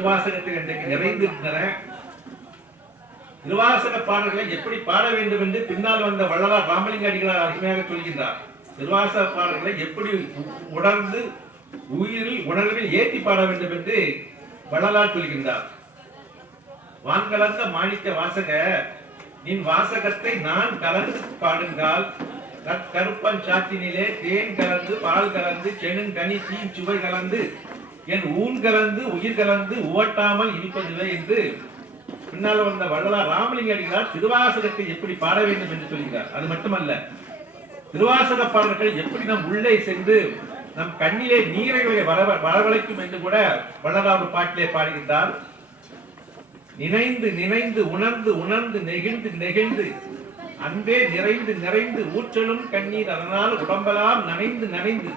திருவாசகத்தில் இன்றைக்கு நிறைந்திருக்கிற திருவாசக பாடல்களை எப்படி பாட வேண்டும் என்று பின்னால் வந்த வள்ளலார் ராமலிங்க அடிகளார் அருமையாக சொல்கின்றார். திருவாசக பாடல்களை எப்படி உணர்ந்து உயிரில் உணர்வில் ஏற்றி பாட வேண்டும் என்று வள்ளலார் சொல்கின்றார். வான்கலந்த மாணிக்க வாசக நின் வாசகத்தை நான் கலந்து பாடுங்கால் கருப்பன் சாத்தினிலே தேன் கலந்து பால் கலந்து செனுங்கனி தீன் சுவை கலந்து என் ஊன் கலந்து உயிர் கலந்து உவட்டாமல் இருப்பதில்லை என்று பின்னால் வந்த வள்ளலார் ராமலிங்க அடிகளார் திருவாசகத்தை எப்படி பாட வேண்டும் என்று சொல்கிறார். அது மட்டுமல்ல, திருவாசக பாடல்கள் எப்படி நம் உள்ளே சென்று நம் கண்ணிலே நீரைகளை வரவழைக்கும் என்று கூட வள்ளலார் பாட்டிலே பாடுகின்றார். நினைந்து நினைந்து உணர்ந்து உணர்ந்து நெகிழ்ந்து நெகிழ்ந்து அன்பே நிறைந்து நிறைந்து ஊற்றலும் கண்ணீர் அதனால் உடம்பெல்லாம் நனைந்து நனைந்து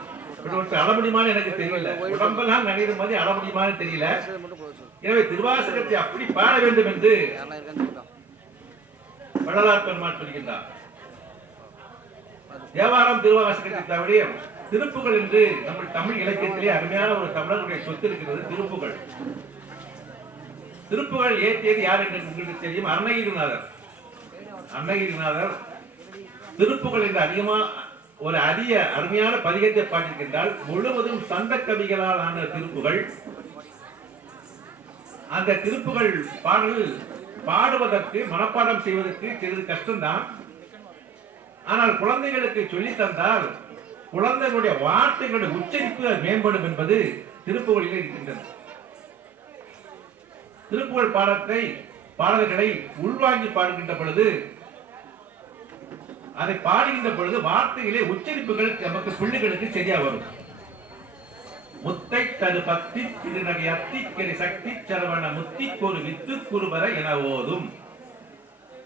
அளமுடியுமான எனக்கு தெரியல, உடம்பெல்லாம் நனைந்த மாதிரி அளமுடியுமான தெரியல. எனவே திருவாசகத்தை அப்படி பாட வேண்டும் என்று வள்ளலார் பெருமான் சொல்கின்றார். தேவாரம் திருவாசகத்தை தவிர திருப்புகள் என்று நம்ம தமிழ் இலக்கியத்திலே அருமையான ஒரு தமிழருடைய சொத்து இருக்கிறது. திருப்புகள் திருப்புகள் ஏற்றியது யார் என்று உங்களுக்கு தெரியும், அருணகிரிநாதர். அருணகிரிநாதர் திருப்புகள் என்று அதிகமா ஒரு அரிய அருமையான பதிகத்தை பாடியிருக்கின்றால் முழுவதும் சந்த கவிகளால் ஆன திருப்புகள். அந்த திருப்புகள் பாடல் பாடுவதற்கு மனப்பாடம் செய்வதற்கு சிறிது கஷ்டம்தான். ஆனால் குழந்தைகளுக்கு சொல்லி தந்தால் குழந்தைகளுடைய வார்த்தைகளுடைய உச்சரிப்பு மேம்படும் என்பது திருப்புகளில் இருக்கின்றது. திருப்புகழ் பாடல்களை உள்வாங்கி பாடுகின்ற பொழுது அதை பாடுகின்ற பொழுது வார்த்தைகளே உச்சரிப்புகள் நமக்கு பிள்ளைகளுக்கு சரியா வரும். முத்தை தரு பக்தி திருநகை அத்திக்கரை சக்தி சரவண முத்திக்கொரு வித்து குருவர என ஓதும்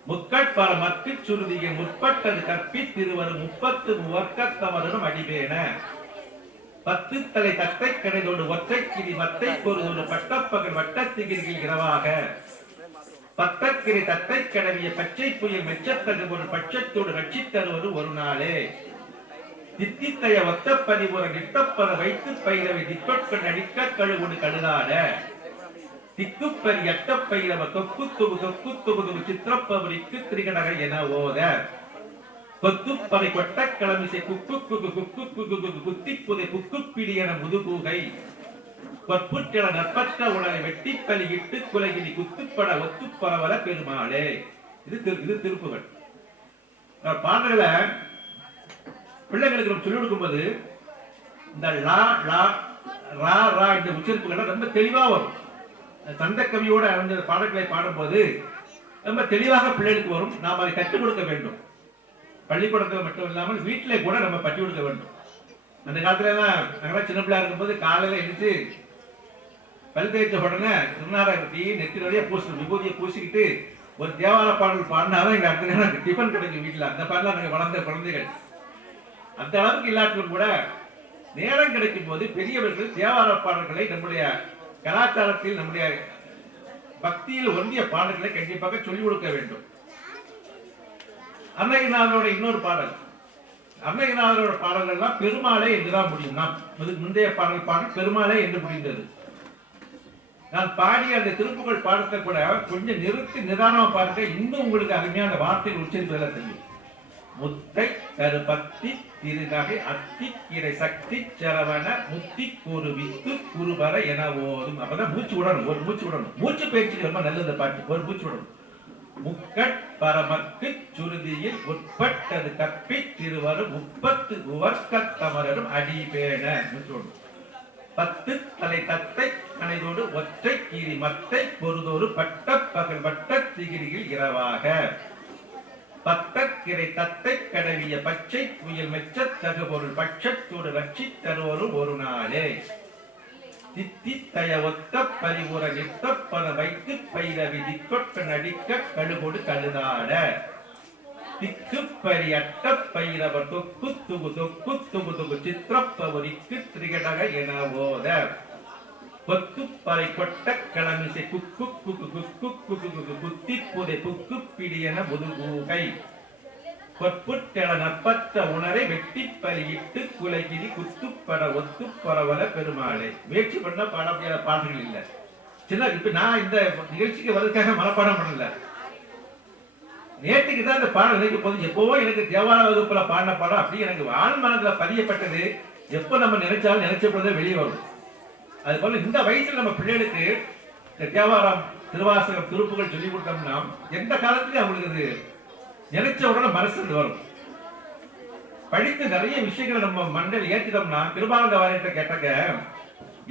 முக்கட்பர மற்கு சுருதியை முற்பட்டது கற்பி திருவரும் 30 முவர்க்கத்தவரும் அடிபேன 10 தலை தத்தை கடைதோடு ஒற்றை கிரி மத்தை பொருதோடு பட்டப்பகல் வட்டத்திகிரிகள் இரவாக பத்தக்கிரை தத்தை கடவிய பச்சை புயல் மெச்சத்தது ஒரு பட்சத்தோடு ரட்சி தருவது ஒரு நாளே தித்தித்தைய ஒத்தப்பதிபுற நிட்டப்பத வைத்து பயிரவை திக்கொட்க நடிக்க கழுகுடு கழுதாட திக்குப்பரி எட்டப்பயிரவ தொக்கு தொகுது சித்திரப்பவரிக்கு திரிகடகை என ஓத கொத்துப்பதை கொட்ட கிளமிசை குத்திப்புதை குக்குப்பிடி என முதுகூகை பற்புற்ற நற்பற்ற உடலை வெட்டி பலியிட்டு குலகினி குத்துப்பட ஒத்துப்பரவல பெருமாளே. இது திருப்புகள். பாடல்களை பிள்ளைகளுக்கு நம்ம சொல்லிக் கொடுக்கும்போது இந்த லா லா ரா ரா இந்த உச்சரிப்புகள் ரொம்ப தெளிவா வரும். சந்த கவியோட அந்த பாடல்களை பாடும்போது ரொம்ப தெளிவாக பிள்ளைகளுக்கு வரும். நாம் அதை கற்றுக் கொடுக்க வேண்டும். பள்ளிக்கூடத்தில் மட்டும் இல்லாமல் வீட்டிலே கூட நம்ம பற்றி கொடுக்க வேண்டும். அந்த காலத்துல எல்லாம் நாங்களாம் சின்ன பிள்ளையா இருக்கும்போது காலையில எழுந்து பல் தேய்ச்ச உடனே திருநாரை கட்டி நெத்தி நிறைய விபூதியை பூசிக்கிட்டு ஒரு தேவார பாடல் பாடினாதான் எங்க அடுத்த நேரம் டிஃபன் கிடைக்கும் வீட்டுல. அந்த பாடலாம் நாங்க வளர்ந்த குழந்தைகள். அந்த அளவுக்கு இல்லாட்டிலும் கூட நேரம் கிடைக்கும் போது பெரியவர்கள் தேவார பாடல்களை நம்முடைய கலாச்சாரத்தில் நம்முடைய பக்தியில் ஒன்றிய பாடல்களை கண்டிப்பாக சொல்லிக் கொடுக்க வேண்டும். அருணகிரிநாதரோட இன்னொரு பாடல், அருணகிரிநாதரோட பாடல்கள் எல்லாம் பெருமாளே என்றுதான் முடியும். நாம் முந்தைய பாடல் பெருமாளே என்று முடிந்தது. நான் பாடிய அந்த திருப்புகழ் பாடத்தை கூட கொஞ்சம் நிறுத்தி நிதானமா பாருங்க, இன்னும் உங்களுக்கு அருமையான வார்த்தைகள் உச்சரிப்பதில் தெரியும். முத்தை தரு பக்தி திருநகை அத்திக்கரை சக்தி சரவண முத்தி கூறு வித்து குருவர என ஓதும். அப்பதான் மூச்சு விடணும், ஒரு மூச்சு விடணும். மூச்சு பயிற்சி ரொம்ப நல்லது பாட்டு, ஒரு மூச்சு விடணும். முக்கட் பரமக்கு சுருதியில் உட்பட்டது கப்பி திருவரும் 30 உவர்க்கத்தமரும் அடிபேன. 10 தலை தத்தை கனைதோடு ஒற்றை கீரி மத்தை பொருதோடு பட்ட பகல் வட்ட திகிரியில் இரவாக பத்தக்கிரை தத்தை கடவிய பச்சை புயல் மெச்ச தகு பொருள் பட்சத்தோடு ரட்சி தருவரும் ஒரு நாளே தித்தித்தய ஒத்த பரிவுற நித்தப்பன வைத்து பைரவி திக்கொட்ட நடிக்க கழுகொடு கழுதாட திக்குப்பரி அட்ட பைரவர் தொக்கு துகு சித்திரப்பவரிக்கு திரிகடக என ஓத கொத்துப்பறை கொட்ட கிளமிசை குத்திப்புதை புக்குப்பிடி என முதுகூகை கொற்புற்றெழ நற்பற்ற உணரை வெட்டி பலியிட்டு குலகிரி குத்துப்பட ஒத்து பரவல பெருமாளே. முயற்சி பண்ண பாடல்கள் இல்லை. சின்ன இப்ப நான் இந்த நிகழ்ச்சிக்கு வரதுக்காக மனப்பாடம் பண்ணல. நேற்றுக்கு தான் இந்த பாடம் நினைக்க போது எப்பவோ எனக்கு தேவார வகுப்புல பாடின பாடம் அப்படி எனக்கு ஆழ் மனதுல பதியப்பட்டது. எப்ப நம்ம நினைச்சாலும் நினைச்ச பொழுதே வெளியே வரும். அது போல இந்த வயசுல நம்ம பிள்ளைகளுக்கு இந்த தேவாரம் திருவாசகம் திருப்புகள் சொல்லி கொடுத்தோம்னா எந்த காலத்துலயும் அவங்களுக்கு அது நினைச்ச உடனே மனசு வரும். படித்து நிறைய விஷயங்களை நம்ம மண்ணில் ஏற்றிட்டோம்னா திருபானந்த வாரியத்தை கேட்டாக்க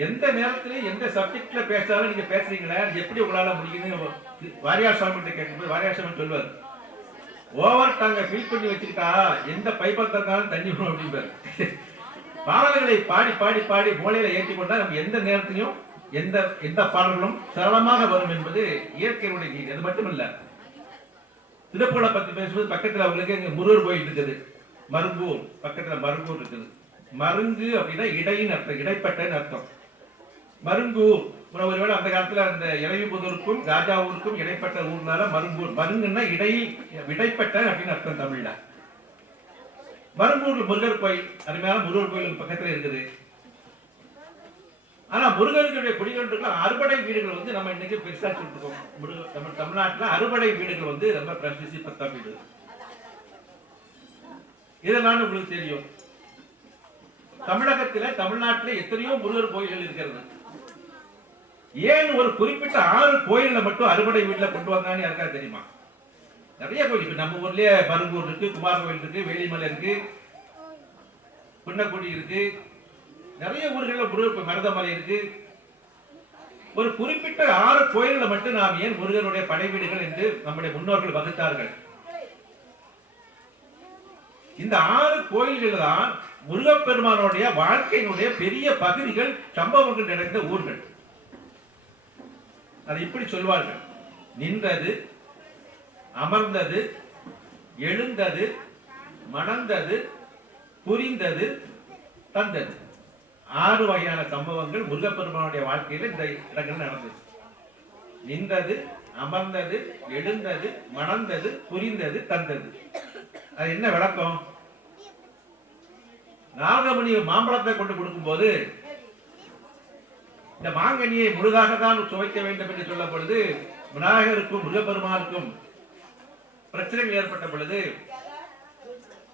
எந்த நேரத்திலையும் எந்த சப்ஜெக்ட்ல பேசாலும் நீங்க பேசுறீங்களா எப்படி உங்களால முடியுதுன்னு வாரியார் சுவாமி கிட்ட கேட்கும்போது வாரியார் சுவாமி சொல்வார், ஓவர் டாங்க ஃபில் பண்ணி வச்சுக்கிட்டா எந்த பைப்பை தந்தாலும் தண்ணி வரும் அப்படிம்பாரு. பாடல்களை பாடி பாடி பாடி மூளையில ஏற்றி கொண்டா நம்ம எந்த நேரத்திலையும் எந்த எந்த பாடல்களும் சரளமாக வரும் என்பது இயற்கையினுடைய நீதி. அது மட்டும் இல்ல, திருப்பூரை பத்தி பேசும்போது பக்கத்துல அவங்களுக்கு இங்க முருகர் கோயில் இருக்குது, மருங்கூர் பக்கத்துல மருங்கூர் இருக்குது. மருங்கு அப்படின்னா இடையின் அர்த்தம், இடைப்பட்டன்னு அர்த்தம். மருங்கூர் ஒருவேளை அந்த காலத்துல அந்த இறையுபுதூருக்கும் ராஜாவூருக்கும் இடைப்பட்ட ஊர்னால மருங்கூர். மருங்குன்னா இடைப்பட்ட அப்படின்னு அர்த்தம் தமிழ்ல. மருங்கூர் முருகர் கோயில், அருமையான முருகர் கோயில் பக்கத்துல இருக்குது. ஆனா முருகனுடைய குடிகளுக்கு அறுபடை வீடுகள் வந்து நம்ம இன்னைக்கு பெருசா சொல்லிருக்கோம். நம்ம தமிழ்நாட்டுல அறுபடை வீடுகள் வந்து ரொம்ப பிரசித்தி பெற்ற வீடு. இதெல்லாம் உங்களுக்கு தெரியும். தமிழகத்துல தமிழ்நாட்டில எத்தனையோ முருகர் கோயில்கள் இருக்கிறது. ஏன் ஒரு குறிப்பிட்ட 6 கோயில்ல மட்டும் அறுபடை வீட்டுல கொண்டு வந்தான்னு யாருக்கா தெரியுமா? நிறைய கோயில் இப்ப நம்ம ஊர்லயே மருங்கூர் இருக்கு, குமார் கோயில் இருக்கு, வேலிமலை இருக்கு, புன்னக்குடி இருக்கு, நிறைய ஊர்கள்ல முருகர் மருதமலை இருக்கு. ஒரு குறிப்பிட்ட 6 கோயில்ல மட்டும் நாம் ஏன் முருகனுடைய படை வீடுகள் என்று நம்முடைய முன்னோர்கள் வகுத்தார்கள். இந்த 6 கோயில்கள் தான் முருகப்பெருமானுடைய வாழ்க்கையினுடைய பெரிய பகுதிகள், சம்பவங்கள் நிறைந்த ஊர்கள். அதை இப்படி சொல்வார்கள், நின்றது, அமர்ந்தது, எழுந்தது, மணந்தது, புரிந்தது, தந்தது. 6 வகையான சம்பவங்கள் முருகப்பெருமானுடைய வாழ்க்கையில இந்த இடங்கள் நடந்தது. நின்றது, அமர்ந்தது, எழுந்தது, மணந்தது, புரிந்தது, தந்தது. அது என்ன விளக்கம்? நாகமணி மாம்பழத்தை கொண்டு கொடுக்கும் போது இந்த மாங்கனியை முழுதாக தான் சுவைக்க வேண்டும் என்று சொல்ல பொழுது விநாயகருக்கும் முருகப்பெருமானுக்கும் பிரச்சனைகள் ஏற்பட்ட பொழுது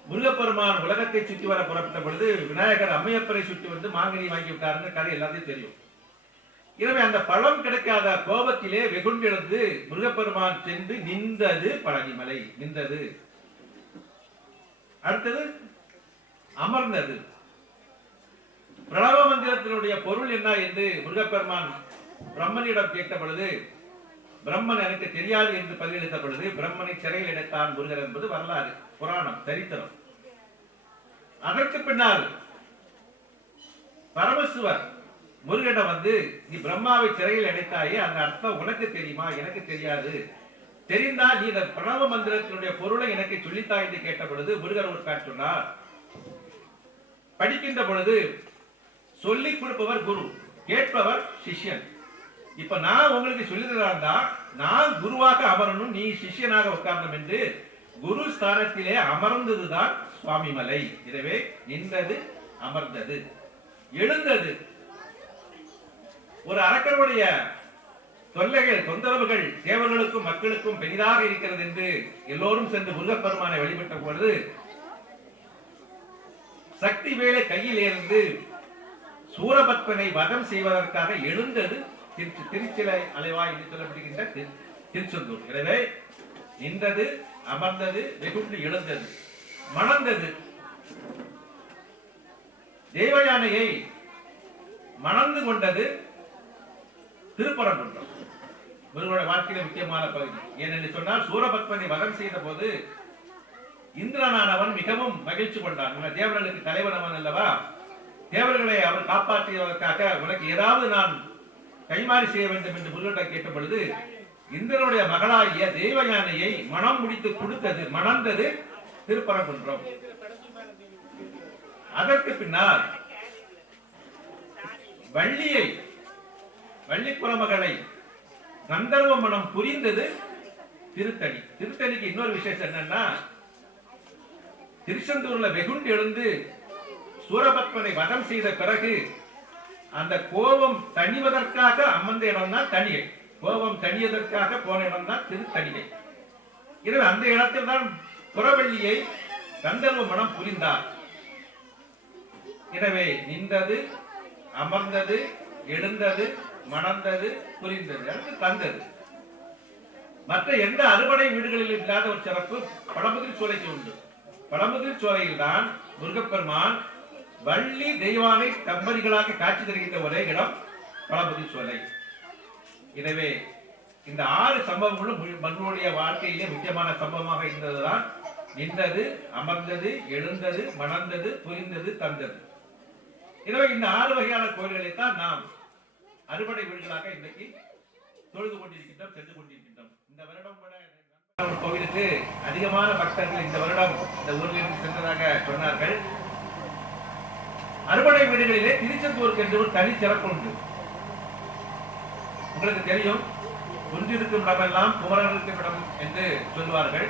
முருகப்பெருமான் உலகத்தை சுற்றி வர புறப்பட்ட பொழுது விநாயகர் அம்மையப்பரை சுற்றி வந்து மாங்கனி வாங்கி விட்டாருன்னு கதை எல்லாத்தையும் தெரியும். எனவே அந்த பழம் கிடைக்காத கோபத்திலே வெகுண்டெழுந்து முருகப்பெருமான் சென்று நின்றது பழனிமலை. நின்றது. அடுத்தது அமர்ந்தது. பிரணவ மந்திரத்தினுடைய பொருள் என்ன என்று முருகப்பெருமான் பிரம்மனிடம் கேட்ட பொழுது பிரம்மன் எனக்கு தெரியாது என்று பதிலளித்த பொழுது பிரம்மனை சிறையில் அடைத்தான் முருகர் என்பது வரலாறு, புராணம், சரித்திரம். அதற்கு பின்னால் பரமசிவர் முருகனிடம் வந்து, நீ பிரம்மாவை சிறையில் அடைத்தாயே, அந்த அர்த்தம் உனக்கு தெரியுமா? எனக்கு தெரியாது. தெரிந்தால் நீ இந்த பிரணவ மந்திரத்தினுடைய பொருளை எனக்கு சொல்லித்தா என்று கேட்ட பொழுது முருகர் ஒரு காட்சி சொன்னார். படிக்கின்ற பொழுது சொல்லிக் கொடுப்பவர் குரு, கேட்பவர் சிஷ்யன். இப்ப நான் உங்களுக்கு சொல்லித்தரா நான் குருவாக அமரணும், நீ சிஷ்யனாக உட்கார்ந்தோம் என்று குரு ஸ்தானத்திலே அமர்ந்ததுதான் சுவாமி மலை. எனவே நின்றது, அமர்ந்தது, எழுந்தது. ஒரு அரக்கனுடைய தொல்லைகள், தொந்தரவுகள் தேவர்களுக்கும் மக்களுக்கும் பெரிதாக இருக்கிறது என்று எல்லோரும் சென்று முருகப்பெருமானை வழிபட்ட பொழுது சக்தி வேலை கையில் இருந்து சூரபத்மனை வதம் செய்வதற்காக எழுந்தது திருச்சிலை அலைவா என்று சொல்லப்படுகின்ற திருச்செந்தூர். எனவே நின்றது, அமர்ந்தது, வெகுண்டு எழுந்தது, மணந்தது. தேவயானையை மணந்து கொண்டது திருப்பரங்குன்றம். முருகனுடைய வாழ்க்கையில முக்கியமான பகுதி. ஏனென்று சொன்னால் சூரபத்மனை வதம் செய்த போது இந்திரனானவன் மிகவும் மகிழ்ச்சி கொண்டான். தேவர்களுக்கு தலைவனவன் அல்லவா, தேவர்களை அவர் காப்பாற்றியதற்காக உனக்கு ஏதாவது நான் கைமாறி செய்ய வேண்டும் என்று முருகனை கேட்ட பொழுது இந்திரனுடைய மகளாகிய தேவயானையை மனம் முடித்து கொடுத்தது, மணந்தது திருப்பரங்குன்றம். அதற்கு பின்னால் வள்ளியை, வள்ளிக்குறமகளை கந்தர்வ மனம் புரிந்தது திருத்தணி. திருத்தணிக்கு இன்னொரு விசேஷம் என்னன்னா, திருச்செந்தூர்ல வெகுண்டு எழுந்து சூரபத்மனை வதம் செய்த பிறகு அந்த கோபம் தணிவதற்காக அமர்ந்த இடம் தான் தணிகை. கோபம் தணியதற்காக போன இடம் தான் திருத்தணிகை. எனவே அந்த இடத்தில் தான் புறவள்ளியை கந்தர்வ மனம் புரிந்தார். எனவே நின்றது, அமர்ந்தது, எழுந்தது, மணந்தது, புரிந்தது, அடுத்து தந்தது. மற்ற எந்த அறுபடை வீடுகளில் இல்லாத ஒரு சிறப்பு பழமுதிர் சோலைக்கு உண்டு. பழமுதிர் சோலையில் தான் முருகப்பெருமான் வள்ளி தெய்வானை தம்பதிகளாக காட்சி தருகின்ற ஒரே இடம் பழமுதிர் சோலை. எனவே இந்த 6 சம்பவங்களும் மன்னுடைய வாழ்க்கையிலே முக்கியமான சம்பவமாக இருந்ததுதான் நின்றது, அமர்ந்தது, எழுந்தது, மணந்தது, புரிந்தது, தந்தது. எனவே இந்த 6 வகையான கோயில்களைத்தான் நாம் அறுபடை வீடுகளாக இன்றைக்கு தொழுது கொண்டிருக்கின்றோம், சென்று கொண்டிருக்கின்றோம். இந்த வருடம் கூட கோவிலுக்கு அதிகமான பக்தர்கள் இந்த வருடம் இந்த ஊரில் சென்றதாக சொன்னார்கள். அறுபடை வீடுகளிலே திருச்செந்தூருக்கு என்று ஒரு தனி சிறப்பு உண்டு. உங்களுக்கு தெரியும், ஒன்றிருக்கும் இடமெல்லாம் குமரன் இருக்கும் இடம் என்று சொல்வார்கள்.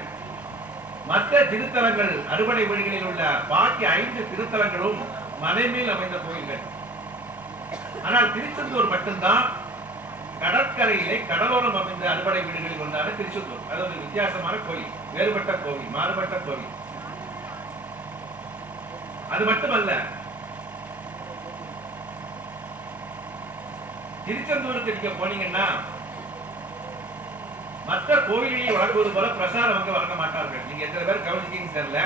மற்ற திருத்தலங்கள் அறுபடை வீடுகளில் உள்ள பாக்கி 5 திருத்தலங்களும் மலைமேல் அமைந்த கோயில்கள். ஆனால் திருச்செந்தூர் மட்டும்தான் கடற்கரையிலே கடலோரம் அமைந்த அறுபடை வீடுகளில் ஒன்றான திருச்செந்தூர். அது ஒரு வித்தியாசமான கோயில், வேறுபட்ட கோவில், மாறுபட்ட கோவில். அது மட்டுமல்ல, திருச்செந்தூருக்கு நீங்க போனீங்கன்னா மற்ற கோயில்களில் வழங்குவது போல பிரசாதம் அங்க வழங்க மாட்டார்கள். நீங்க எத்தனை பேர் கவனிச்சீங்கன்னு தெரியல.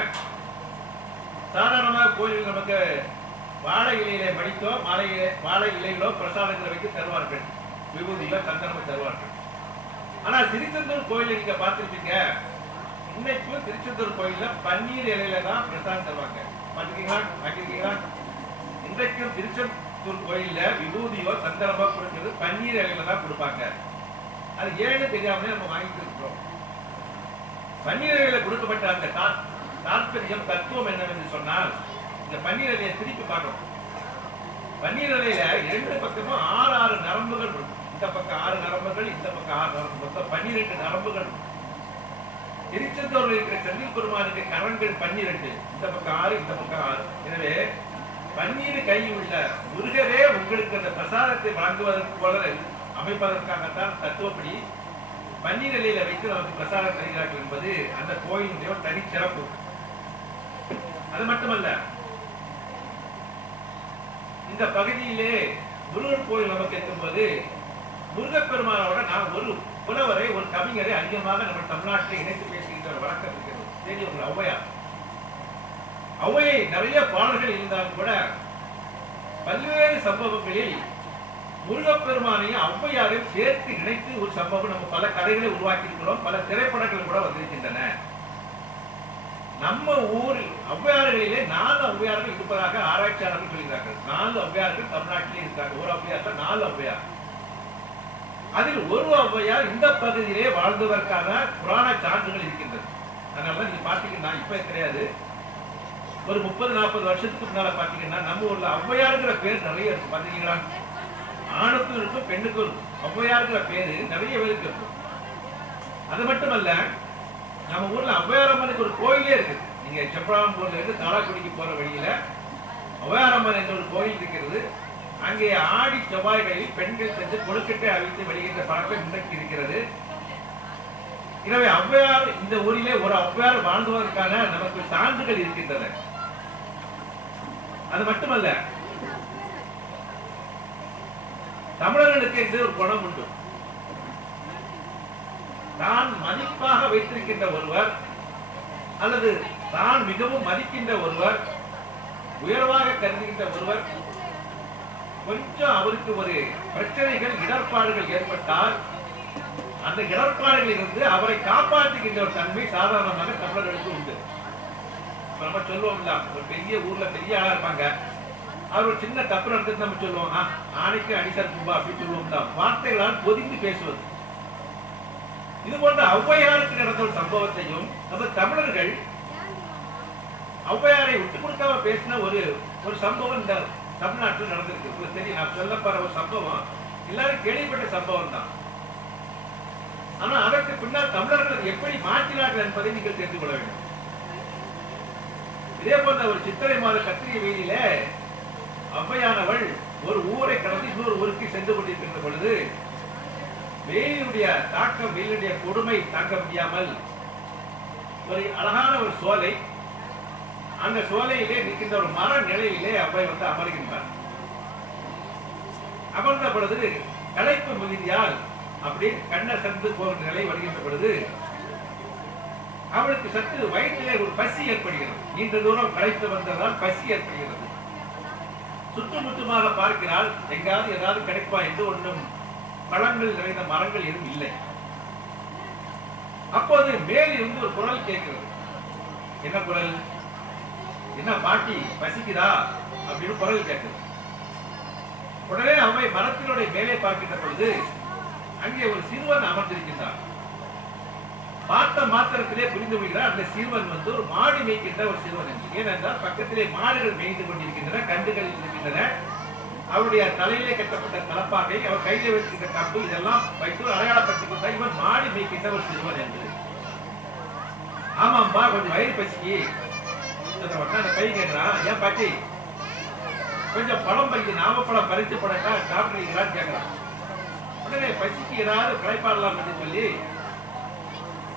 சாதாரணமாக கோயிலில் நமக்கு வாழை இலையிலே மடித்தோ வாழை இலைகளோ பிரசாதங்களை வைத்து தருவார்கள், விபூதியில சந்தனமோ தருவார்கள். ஆனா திருச்செந்தூர் கோயில நீங்க பார்த்திருப்பீங்க, இன்னைக்கும் திருச்செந்தூர் கோயில்ல பன்னீர் இலையில தான் பிரசாதம் தருவாங்க. பார்த்திருக்கீங்களா? இன்றைக்கும் திருச்செந்தூர் கோயில்ல விபூதியோ சந்தனமோ கொடுக்கிறது பன்னீர் இலையில தான் கொடுப்பாங்க. அது ஏன்னு தெரியாமலே நம்ம வாங்கிட்டு இருக்கிறோம். பன்னீர் இலையில கொடுக்கப்பட்ட அந்த தாற்பயம், தத்துவம் என்னவென்று சொன்னால், இந்த பன்னீர் இலையை திருப்பி பார்க்கணும். பன்னீர் இலையில 2 பக்கமும் 6 நரம்புகள் இருக்கும். இந்த பக்கம் 6 நரம்புகள், இந்த பக்கம் 6 நரம்பு, மொத்தம் 12 நரம்புகள். திருச்செந்தூரில் இருக்கிற செந்தில் பெருமானுக்கு கரங்கள் 12, இந்த பக்கம் 6, இந்த பக்கம் 6. எனவே பன்னீர் கையில் உள்ள முருகரே உங்களுக்கு அந்த பிரசாதத்தை வழங்குவதற்கு போல அமைப்பதற்காகத்தான் தத்துவப்படி பன்னீர் இலையில வைத்து நமக்கு பிரசாதம் தருகிறார்கள் என்பது அந்த கோயிலுடைய தனி சிறப்பு. அது மட்டுமல்ல, இந்த பகுதியிலே முருகன் கோயில் நமக்கு இருக்கும்போது முருகப்பெருமானோட நான் ஒரு புலவரை, ஒரு கவிஞரை அதிகமாக நம்ம தமிழ்நாட்டில் இணைத்து பேசுகின்ற ஒரு வழக்கம் இருக்கிறது. தெரியும், ஔவையார். ஔவையை நிறைய பாடல்கள் இருந்தாலும் கூட பல்வேறு சம்பவங்களில் முருகப்பெருமானையும் ஔவையாரையும் சேர்த்து இணைத்து ஒரு சம்பவம் நம்ம பல கதைகளை உருவாக்கி இருக்கிறோம். பல திரைப்படங்கள் கூட வந்திருக்கின்றன. நம்ம ஊரில் ஔவையார்களிலே 4 ஔவையார்கள் இருப்பதாக ஆராய்ச்சியாளர்கள் சொல்கிறார்கள். 4 ஔவையார்கள் தமிழ்நாட்டிலே இருக்காங்க. ஒரு ஔவையார், 4 ஔவையார். அதில் ஒரு ஔவையார் இந்த பகுதியிலே வாழ்ந்ததற்கான புராண சான்றுகள் இருக்கின்றது. அதனால நீங்க பாத்தீங்கன்னா, இப்ப கிடையாது, ஒரு 30-40 வருஷத்துக்கு முன்னால பாத்தீங்கன்னா நம்ம ஊர்ல ஔவையாருங்கிற பேர் நிறைய இருக்கு. பாத்தீங்களா? ஆணுக்கும் இருக்கும், பெண்ணுக்கும் இருக்கும். ஔவையாருங்கிற பேரு நிறைய பேருக்கு இருக்கும். அது மட்டுமல்ல, நம்ம ஊர்ல ஔவையாரம்மனுக்கு ஒரு கோயிலே இருக்கு. நீங்க செம்பராம்பூர்ல இருந்து தாளாக்குடிக்கு போற வழியில ஔவையாரம்மன் என்ற ஒரு கோயில் இருக்கிறது. அங்கே ஆடி செவ்வாய்களில் பெண்கள் சென்று கொழுக்கட்டை அவிழ்த்து வெளியிட்ட பழக்கம் இன்றைக்கு இருக்கிறது. எனவே ஔவையார் இந்த ஊரிலே ஒரு ஔவையார் வாழ்ந்துவதற்கான நமக்கு சான்றுகள் இருக்கின்றன. அது மட்டுமல்ல, தமிழர்களுக்கு என்று ஒரு குணம் உண்டு. தான் மதிப்பாக வைத்திருக்கின்ற ஒருவர் அல்லது தான் மிகவும் மதிக்கின்ற ஒருவர், உயர்வாக கருதுகின்ற ஒருவர், கொஞ்சம் அவருக்கு ஒரு பிரச்சனைகள், இடர்பாடுகள் ஏற்பட்டால் அந்த இடர்பாடுகளில் இருந்து அவரை காப்பாற்றுகின்ற ஒரு தன்மை சாதாரணமாக தமிழர்களுக்கு உண்டு. நம்ம சொல்லுவோம்ல, ஒரு பெரிய ஊர்ல பெரிய ஆளா இருப்பாங்க, அவர் ஒரு சின்ன தப்பு நடந்தது நம்ம சொல்லுவோம், ஆணைக்கு அடிசர் கும்பா அப்படின்னு சொல்லுவோம்ல. வார்த்தைகளால் பொதிந்து பேசுவது. இது போன்ற ஔவையாருக்கு நடந்த ஒரு சம்பவத்தையும் நம்ம தமிழர்கள் ஔவையாரை விட்டு கொடுக்காம பேசின ஒரு சம்பவம் இந்த தமிழ்நாட்டில் நடந்திருக்கு. உங்களுக்கு தெரியும், நான் சொல்லப்படுற ஒரு சம்பவம் எல்லாரும் கேள்விப்பட்ட சம்பவம் தான். ஆனா அதற்கு பின்னால் தமிழர்கள் எப்படி மாற்றினார்கள் என்பதை நீங்கள் தெரிந்து கொள்ள வேண்டும். இதே போன்ற ஒரு சித்திரை மாத கத்திரி வெயிலில ஔவையானவள் ஒரு ஊரை கடந்து இன்னொரு ஊருக்கு சென்று கொண்டிருக்கின்ற பொழுது வெயிலுடைய தாக்கம், வெயிலுடைய கொடுமை தாங்க முடியாமல் ஒரு அழகான ஒரு சோலை, அந்த சோலையிலே நிற்கின்ற ஒரு மர நிலையிலே அவ்வை வந்து அமர்கின்றார். அமர்ந்த பொழுது களைப்பு மிகுதியால் அப்படி கண்ண சந்து போகின்ற நிலை வருகின்ற பொழுது அவளுக்கு சற்று வயிற்றிலே ஒரு பசி ஏற்படுகிறது. நீண்ட தூரம் களைத்து வந்ததால் பசி ஏற்படுகிறது. சுற்றுமுற்றுமாக பார்க்கிறாள், எங்காவது ஏதாவது கிடைப்பா என்று. ஒன்றும் பழங்கள் நிறைந்த மரங்கள் எதுவும் இல்லை. அப்போது மேலிருந்து ஒரு குரல் கேட்கிறது. என்ன குரல்? என்ன பாட்டி பசிக்குதா அப்படின்னு குரல் கேட்கிறது. உடனே அவை மரத்தினுடைய மேலே பார்க்கின்ற பொழுது அங்கே ஒரு சிறுவன் அமர்ந்திருக்கின்றார். பார்த்த மாத்திரத்திலே புரிந்து கொள்கிறார், அந்த சிறுவன் வந்து ஒரு மாடு மேய்க்கின்ற ஒரு சிறுவன் என்று. ஏனென்றால் பக்கத்திலே மாடுகள் மேய்ந்து கொண்டிருக்கின்றன, கண்டுகள் இருக்கின்றன. அவருடைய தலையிலே கட்டப்பட்ட தலப்பாகை, அவர் கையிலே வைக்கின்ற கம்பு, இதெல்லாம் வைத்து அடையாளப்படுத்திக் கொண்ட இவன் மாடு மேய்க்கின்ற ஒரு சிறுவன் என்று. ஆமாம்பா, கொஞ்சம் வயிறு பசிக்கு. அந்த கை கேட்கிறான், ஏன் பாட்டி கொஞ்சம் பழம் பறிக்க, நாமப்பழம் பறித்து படட்டா சாப்பிடுறீங்களான்னு கேட்கிறான். உடனே பசிக்கு ஏதாவது களைப்பாடலாம் என்று சொல்லி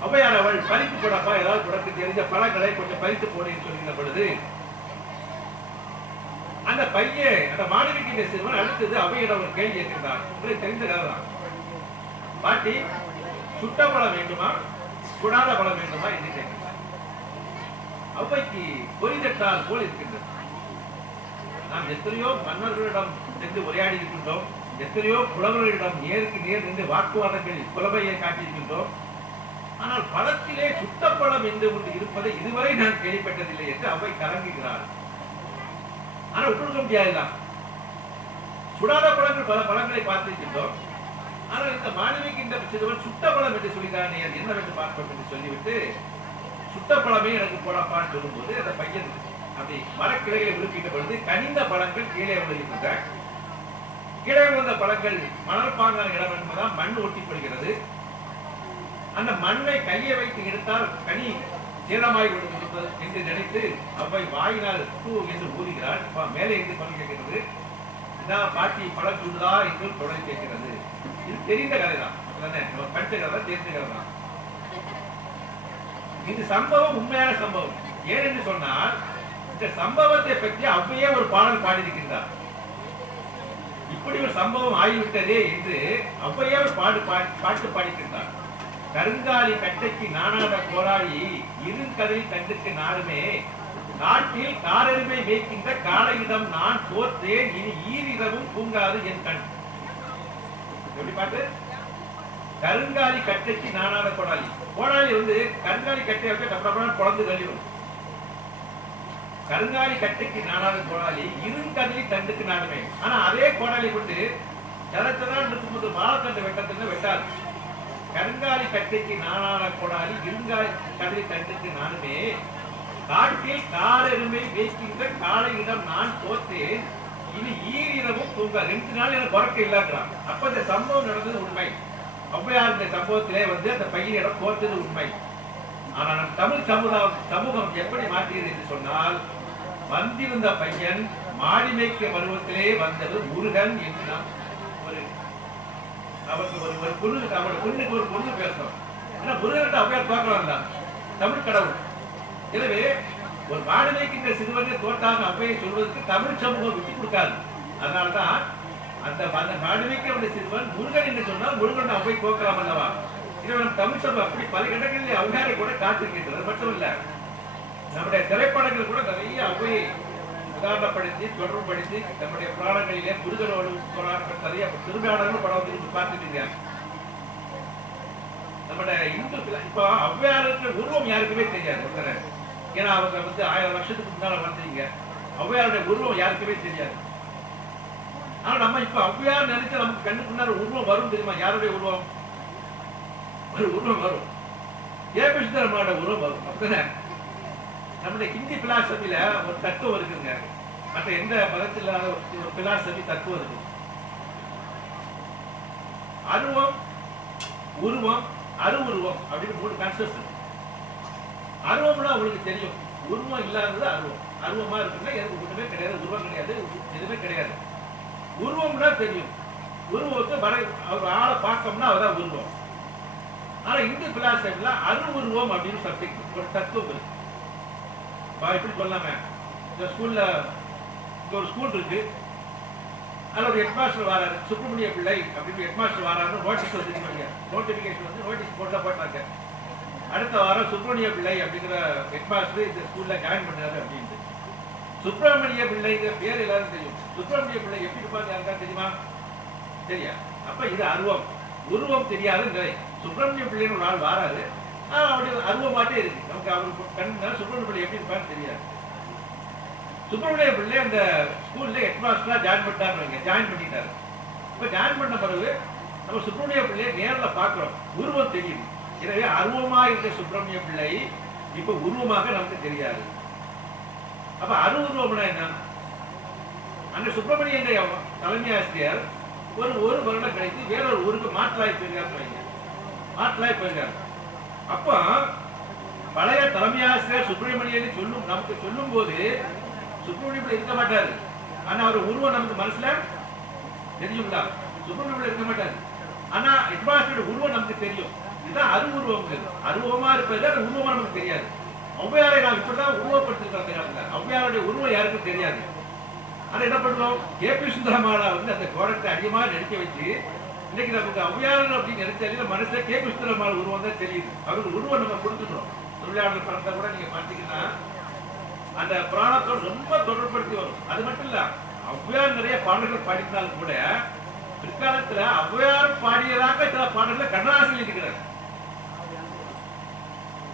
ஔவையார் அவள் பறித்து போடப்பா, ஏதாவது உனக்கு தெரிஞ்ச பழங்களை கொஞ்சம் பறித்து போடுன்னு சொல்கின்ற பொழுது அந்த பையன், அந்த மாணவிக்கின்ற சிறுவன் அடுத்தது ஔவையிடம் ஒரு கேள்வி கேட்கின்றார். உங்களுக்கு தெரிந்த கதை தான். பாட்டி சுட்ட பழம் வேண்டுமா சுடாத பழம் வேண்டுமா என்று கேட்கின்றார். ஔவைக்கு பொறிதட்டால் போல் இருக்கின்றது. நாம் எத்தனையோ மன்னர்களிடம் சென்று உரையாடி இருக்கின்றோம், எத்தனையோ புலவர்களிடம் நேருக்கு நேர் நின்று வாக்குவாதங்கள் புலமையை காட்டியிருக்கின்றோம். ஆனால் பழத்திலே சுட்டப்பழம் என்று ஒன்று இருப்பதை இதுவரை நான் கேள்விப்பட்டதில்லை என்று அவை கலங்குகிறார். ஆனால் விட்டுவிட முடியாதுதான். சுடாத பழங்கள் பல பழங்களை பார்த்திருக்கின்றோம். ஆனால் இந்த மாணவிக்கு இந்த சிறுவன் சுட்ட பழம் என்று சொல்கிறானே, அது என்னவென்று பார்ப்போம் என்று சொல்லிவிட்டு சுட்ட பழமே எனக்கு போடப்பான்னு சொல்லும்போது அந்த பையன் அப்படி மரக்கிளைகளை விழுக்கின்ற பொழுது கனிந்த பழங்கள் கீழே விழுகின்றன. கீழே விழுந்த பழங்கள் மணல் பாங்கான இடம் என்பதால் மண் ஒட்டிப்படுகிறது. அந்த மண்ணை கையை வைத்து எடுத்தால் கனி சேதமாய் விடுகிறது என்று நினைத்து அவ்வை வாயினால் பூ என்று ஊதுகிறாள். மேலே இருந்து பணி கேட்கிறது, இதான் பாட்டி பழம் சூடுதா என்று தொடர்ந்து கேட்கிறது. இது தெரிந்த கதைதான், கட்டு கதை, தெரிந்த கதை தான். இந்த சம்பவம் உண்மையான சம்பவம். ஏனென்று சொன்னால் இந்த சம்பவத்தை பற்றி அவ்வையே ஒரு பாடல் பாடியிருக்கின்றார். இப்படி ஒரு சம்பவம் ஆகிவிட்டதே என்று அவ்வையே ஒரு பாட்டு பாடிக்கின்றார். கருங்காலி கட்டைக்கு நானாத போராடி இருங்கதை கண்டுக்கு நாடுமே, நாட்டில் காரெருமை மேய்க்கின்ற காலையிடம் நான் தோற்றேன், இனி ஈரிரவும் தூங்காது என் கண். எப்படி பாட்டு? கருங்காலி கட்டைக்கு நானாத கோடாலி. கோடாலி வந்து கருங்காலி கட்டையை வச்சு டப்படப்படான்னு குழந்தை கழிவும். கருங்காலி கட்டைக்கு நானாத கோடாலி இருங்கதிரி தண்டுக்கு நாடுமே. ஆனா அதே கோடாலி கொண்டு ஜலத்ததான் இருக்கும்போது மாலத்தண்டு வெட்டத்துக்கு வெட்டாது. கருங்காலி கட்டைக்கு நானாத கோடாலி இருங்காலி கதிரி தண்டுக்கு நானுமே, காட்டில் காரெருமை மேய்க்கின்ற காலையிடம் நான் தோற்றேன், இனி ஈரிரவும் தூங்க. 2 நாள் எனக்கு உறக்க இல்லாங்கிறான். அப்ப இந்த சம்பவம் நடந்தது உண்மை. ஔவையார் இந்த சம்பவத்திலே வந்து அந்த பையனிடம் தோற்றது உண்மை. ஆனால் நம் தமிழ் சமூகம் எப்படி மாற்றியது என்று சொன்னால், வந்திருந்த பையன் மாடி மேய்க்க பருவத்திலே வந்தது முருகன் என்று நாம் அவருக்கு ஒரு பொண்ணு, அவரோட பொண்ணுக்கு ஒரு பொண்ணு பேசணும். ஏன்னா முருகன் ஔவையார் தோற்கலாம் தான், தமிழ் கடவுள். எனவே ஒரு மாடு மேய்க்கின்ற சிறுவனை தோற்றாங்க அவ்வையை சொல்வதற்கு தமிழ் சமூகம் விட்டு கொடுக்காது. அதனால்தான் அந்த மாடு மேய்க்கிற சிறுவன் முருகன் என்று சொன்னால் முருகன் அவ்வை தோற்கலாம் அல்லவா? இதை தமிழ் சமூகம் அப்படி பல இடங்களில் ஔவையாரை கூட காத்திருக்கின்றது. மட்டும் இல்ல, நம்முடைய திரைப்படங்கள் கூட நிறைய அவ்வையை உதாரணப்படுத்தி தொடர்புபடுத்தி நம்முடைய புராணங்களிலே முருகனோடு புராணங்கள் நிறைய திருவிழாடலும் படம் வந்து பார்த்துட்டீங்க. நம்முடைய இந்து இப்ப ஔவையாருக்கு உருவம் யாருக்குமே தெரியாது ஒருத்தர. ஏன்னா அவங்க வந்து 1000 வருஷத்துக்கு முன்னால வந்தீங்க. ஔவையாருடைய உருவம் யாருக்குமே தெரியாது. ஆனா நம்ம இப்ப ஔவையார் நினைச்சு நமக்கு கண்ணுக்கு முன்னாடி உருவம் வரும் தெரியுமா? யாருடைய உருவம்? ஒரு உருவம் வரும். ஏபிசுந்தரமோட உருவம் வரும். அப்படின்னா நம்முடைய ஹிந்தி பிலாசபில ஒரு தத்துவம் இருக்குங்க. மற்ற எந்த மதத்தில் இல்லாத ஒரு பிலாசபி தத்துவம் இருக்கு. அருவம், உருவம், அருவுருவம் அப்படின்னு 3 கான்செப்ட் இருக்கு. அருவம்னா உங்களுக்கு தெரியும், உருவம் இல்லாதது அருவம். அருவமா இருக்குன்னா எதுவும் ஒண்ணுமே கிடையாது, உருவம் கிடையாது, எதுவுமே கிடையாது. உருவம்னா தெரியும். உருவத்தை அவர் ஆளை பார்த்தோம்னா அவதான் உருவம். ஆனா இந்து பிலாசபில அருவுருவம் அப்படின்னு சப்ஜெக்ட் ஒரு தத்துவம் இருக்கு. எப்படி சொல்லாம இந்த ஸ்கூல்ல இங்க ஒரு ஸ்கூல் இருக்கு. அதுல ஒரு ஹெட்மாஸ்டர் வராரு, சுப்பிரமணிய பிள்ளை அப்படின்னு ஹெட்மாஸ்டர் வராருன்னு நோட்டீஸ் வந்து நோட்டிபிகேஷன் வந்து நோட்டீஸ் போட்டு போட்டாங்க. அடுத்த வாரம் சுப்பிரமணிய பிள்ளை அப்படிங்கிற ஹெட்மாஸ்டர் இந்த ஸ்கூல்ல ஜாயின் பண்ணாரு அப்படின்ட்டு. சுப்பிரமணிய பிள்ளைங்கிற பேர் எல்லாரும் தெரியும். சுப்பிரமணிய பிள்ளை எப்படி இருப்பாங்க யாருக்கா தெரியுமா? சரியா? அப்ப இது அருவம். உருவம் தெரியாத நிலை. சுப்பிரமணிய பிள்ளைன்னு ஒரு ஆள் வாராரு, அப்படி அருவமாட்டே இருக்கு. நமக்கு அவருக்கு கண்ணு சுப்பிரமணிய பிள்ளை எப்படி இருப்பான்னு தெரியாது. சுப்பிரமணிய பிள்ளை அந்த ஸ்கூல்ல ஹெட்மாஸ்டரா ஜாயின் பண்ணிட்டாரு. இப்ப ஜாயின் பண்ண பிறகு நம்ம சுப்பிரமணிய பிள்ளையை நேர்ல பாக்குறோம், உருவம் தெரியுது. எனவே அருவமா இருந்த சுப்பிரமணிய பிள்ளை இப்ப உருவமாக நமக்கு தெரியாது. அப்ப அருவுருவம்னா என்ன? அந்த சுப்பிரமணிய தலைமை ஆசிரியர் ஒரு வருடம் கழித்து வேறொரு ஊருக்கு மாற்றலாய் போயிருக்காரு. அப்ப பழைய தலைமை ஆசிரியர் சுப்பிரமணியன் நமக்கு சொல்லும் போது சுப்பிரமணியம் இருக்க மாட்டாரு. ஆனா அவர் உருவம் நமக்கு மனசுல தெரியுங்களா? சுப்பிரமணியம் இருக்க மாட்டாரு. ஆனா ஹெட்மாஸ்டரோட உருவம் நமக்கு தெரியும். இதுதான் அருவுருவம். அருவமா இருப்பது அது உருவமா நமக்கு தெரியாது. ஔவையாரை நாம் இப்படிதான் உருவப்படுத்திருக்காங்க. ஔவையாருடைய உருவம் யாருக்கும் தெரியாது. ஆனா என்ன பண்ணுவோம்? கே.பி. சுந்தரமாலா வந்து அந்த கோலத்தை அதிகமா நடிக்க வச்சு இன்னைக்கு நமக்கு ஔவையார் அப்படின்னு நினைச்சாலே மனசுல கே.பி. சுந்தரமாலா உருவம் தான் தெரியுது. அவருக்கு உருவம் நம்ம கொடுத்துக்கிறோம். தொழிலாளர் படத்தை கூட நீங்க பாத்தீங்கன்னா அந்த புராணத்தோடு ரொம்ப தொடர்படுத்தி வரும். அது மட்டும் இல்ல, ஔவையார் நிறைய பாடல்கள் பாடினாலும் கூட பிற்காலத்துல ஔவையார் பாடியதாக சில பாடல்களை கண்ணதாசன் இருக்கிறார்.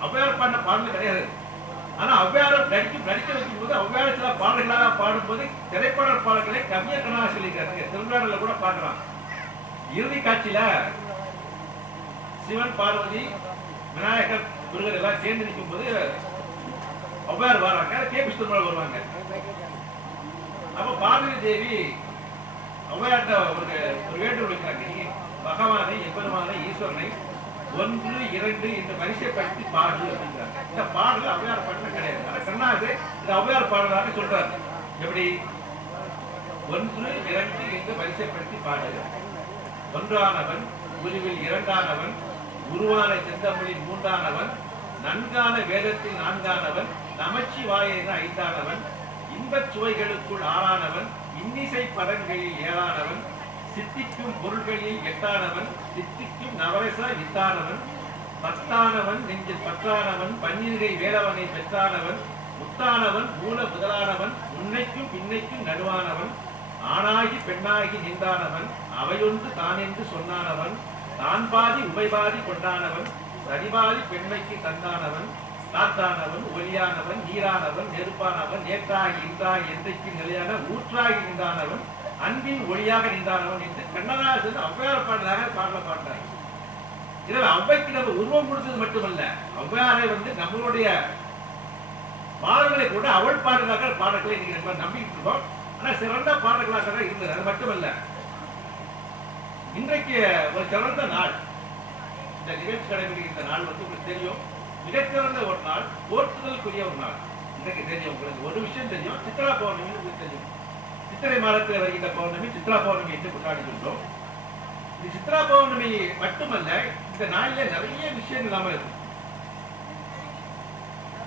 ஔவையார் பாடின பாடல் கிடையாது. ஆனா ஔவையார் நடிக்க வைக்கும் போது ஔவையார் சில பாடல்களாக பாடும்போது திரைப்பட பாடல்களை கவிஞர் கண்ணதாசன் இருக்கிறார். திருவிழாவில் கூட பாடுறான். இறுதி காட்சியில சிவன், பார்வதி, விநாயகர், முருகர் எல்லாம் சேர்ந்து நிற்கும் போது ஔவையார் வராங்க, கே.பி. சுந்தரமால் வருவாங்க. அப்ப பார்வதி தேவி ஔவையார்ட்ட ஒரு வேண்டுகோள் வைக்கிறாங்க, பகவானை, எம்பெருமானை, ஈஸ்வரனை 1, 2 இந்த வரிசைப்படுத்தி பாடு அப்படிங்கிறாங்க. இந்த பாடல் ஔவையார் பாடல கிடையாது. ஆனா கண்ணாசன் இந்த ஔவையார் பாடலாக சொல்றாரு. எப்படி? 1, 2 என்று வரிசைப்படுத்தி பாடு. ஒன்றானவன், உருவில் இரண்டானவன், உருவான செந்தமிழின் மூன்றானவன், நன்கான வேதத்தில் நான்கானவன், நமச்சிவாயன ஐந்தானவன், இன்பச் சுவைகளுக்குள் ஆறானவன், இன்னிசை பதங்களில் ஏழானவன், சித்திக்கும் பொருள்களில் எட்டானவன், சித்திக்கும் நவரச வித்தானவன், பத்தானவன், நெஞ்சில் பற்றானவன், பன்னிருகை வேலவனை பெற்றானவன், முத்தானவன், மூல முதலானவன், முன்னைக்கும் பின்னைக்கும் நடுவானவன், ஆணாகி பெண்ணாகி நின்றானவன், அவையொன்று தானென்று சொன்னானவன், தான் பாதி உமைபாதி கொண்டானவன், சரிபாதி பெண்மைக்கு தந்தானவன், காத்தானவன், ஒளியானவன், நீரானவன், நெருப்பானவன், நேற்றாகி இன்றாகி என்றைக்கு நிலையான ஊற்றாகி நின்றானவன், அன்பின் ஒளியாக நின்றானவன் என்று கண்ணதாசன் ஔவையார் பாடலாக பாடுறாங்க. இதில் ஔவைக்கு நம்ம உருவம் கொடுத்தது மட்டுமல்ல, ஔவையாரை வந்து நம்மளுடைய பாடல்களை கூட அவள் பாடலாக பாடல்களை இன்னைக்கு நம்ம நம்பிக்கிட்டு இருக்கோம். ஆனா சிறந்த பாடல்களாக தான் இருந்தது. அது மட்டுமல்ல, இன்றைக்கு ஒரு சிறந்த நாள், இந்த நிகழ்ச்சி கடைபிடிக்கிற நாள் வந்து உங்களுக்கு தெரியும், மிகச்சிறந்த ஒரு நாள், போற்றுதலுக்குரிய ஒரு நாள். இன்றைக்கு தெரியும் உங்களுக்கு ஒரு விஷயம் தெரியும், சித்ரா பௌர்ணமி உங்களுக்கு தெரியும். சித்திரை மாதத்தில் வருகின்ற பௌர்ணமி சித்ரா பௌர்ணமி என்று கொண்டாடுகின்றோம். இந்த சித்ரா பௌர்ணமி மட்டுமல்ல, இந்த நாளில நிறைய விஷயங்கள் இல்லாம இருக்கு.